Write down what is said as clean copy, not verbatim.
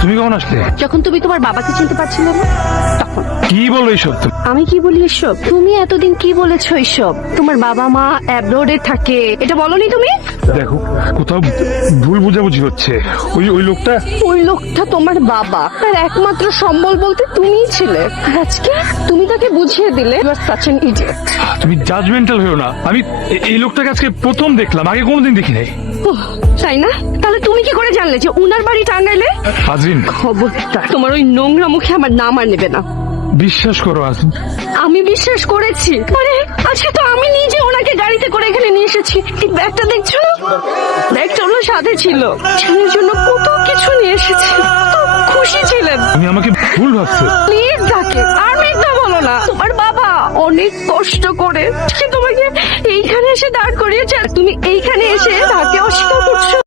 তুমি কখন আসলে? যখন তুমি তোমার বাবাকে চিনতে পারছিলে না তখন। কি বলো এইসব? আমি কি বলি এসব? তুমি এতদিন কি বলেছো এইসব? তোমার বাবা মা অ্যাব্রোডে থাকে, এটা বলনি তুমি? দেখো, কোথাও ভুল বুঝাবুঝি হচ্ছে। ওই লোকটা ওই লোকটা তোমার বাবা, আর একমাত্র সম্বল বলতে তুমিই ছিলে। আর আজকে তুমি তাকে বুঝিয়ে দিলে you are such an idiot. তুমি জাজমেন্টাল হয়েও না। আমি এই লোকটাকে আজকে প্রথম দেখলাম, আগে কোনোদিন দেখি নাই। তাই না? তাহলে তুমি কি করে জানলে যে উনার বাড়ি টাঙ্গাইলে? আজরিন, খবরদার তোমার ওই নোংরা মুখে আমার নাম আর নেবে না। বিশ্বাস করো আজরিন, আমি বিশ্বাস করেছি। আরে আজকে তো আমি নিজে ওনাকে গাড়িতে করে এখানে নিয়ে এসেছি। এই ব্যাগটা দেখছো না? ব্যাগটা ওনার সাথে ছিল। ছেলের জন্য কত কিছু নিয়ে এসেছি, কত খুশি ছিলেন। তুমি আমাকে ভুল ভাবছো। প্লিজ তাকে আর মিথ্যা বলো না। তোমার বাবা অনেক কষ্ট করে সে তোমাকে এইখানে এসে দাঁড় করিয়েছে, আর তুমি এইখানে এসে তাকে অস্বীকার করছো।